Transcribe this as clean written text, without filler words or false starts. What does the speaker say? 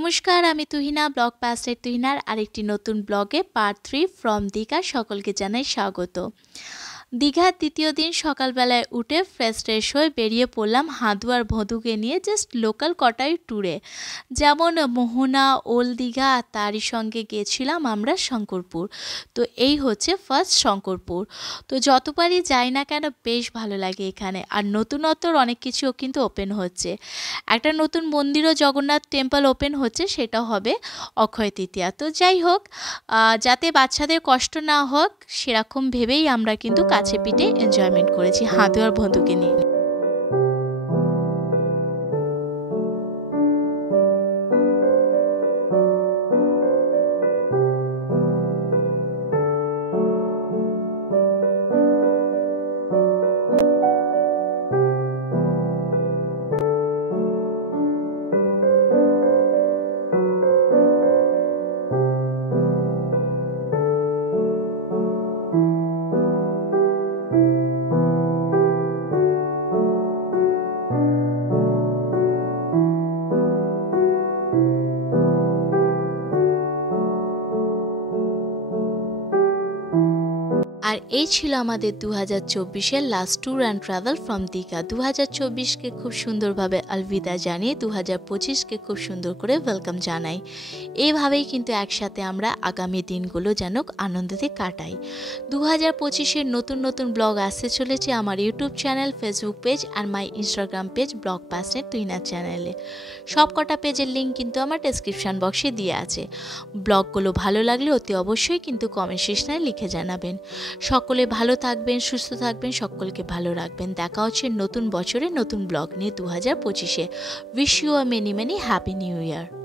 নমস্কার, আমি তুহিনা, ব্লগ পাস্টের তুহিনার আরেকটি নতুন ব্লগে পার্ট 3 ফ্রম দীঘা সকলকে জানাই স্বাগত। দীঘার দ্বিতীয় দিন সকালবেলায় উঠে ফ্রেশ হয়ে বেরিয়ে পড়লাম হাদুয়ার ভদুকে নিয়ে জাস্ট লোকাল কটাই ট্যুরে, যেমন মোহনা, ওল্ড দীঘা, আর তারই সঙ্গে গিয়েছিলাম আমরা শঙ্করপুর। তো এই হচ্ছে ফার্স্ট শঙ্করপুর। তো যতবারই যাই না কেন বেশ ভালো লাগে এখানে, আর নতুনত্বর অনেক কিছুও কিন্তু ওপেন হচ্ছে। একটা নতুন মন্দিরও জগন্নাথ টেম্পল ওপেন হচ্ছে, সেটা হবে অক্ষয় তৃতীয়া। তো যাই হোক, যাতে বাচ্চাদের কষ্ট না হোক সেরকম ভেবেই আমরা কিন্তু কাছে পিঠে এনজয়মেন্ট করেছি হাদুয়ার বন্ধুকে নিয়ে। আর এই ছিল আমাদের 2024-এর last tour and travel from Digha. 2024কে খুব সুন্দরভাবে আলবিদা জানিয়ে 2025কে খুব সুন্দর করে ওয়েলকাম জানাই। এইভাবেই কিন্তু একসাথে আমরা আগামী দিনগুলো যেন আনন্দতে কাটাই। 2025-এর নতুন নতুন ব্লগ আসতে চলেছে আমার ইউটিউব চ্যানেল, ফেসবুক পেজ আর মাই ইনস্টাগ্রাম পেজ ব্লগ পাস্টের তুহিনা চ্যানেলে। সব কটা পেজের লিঙ্ক কিন্তু আমার ডেসক্রিপশান বক্সে দিয়ে আছে। ব্লগগুলো ভালো লাগলে অতি অবশ্যই কিন্তু কমেন্ট সেকশনে লিখে জানাবেন। সকলে ভালো থাকবেন, সুস্থ থাকবেন, সকলকে ভালো রাখবেন। দেখা হচ্ছে নতুন বছরে নতুন ব্লগ নিয়ে 2025-এ। Wish you a many many happy new year.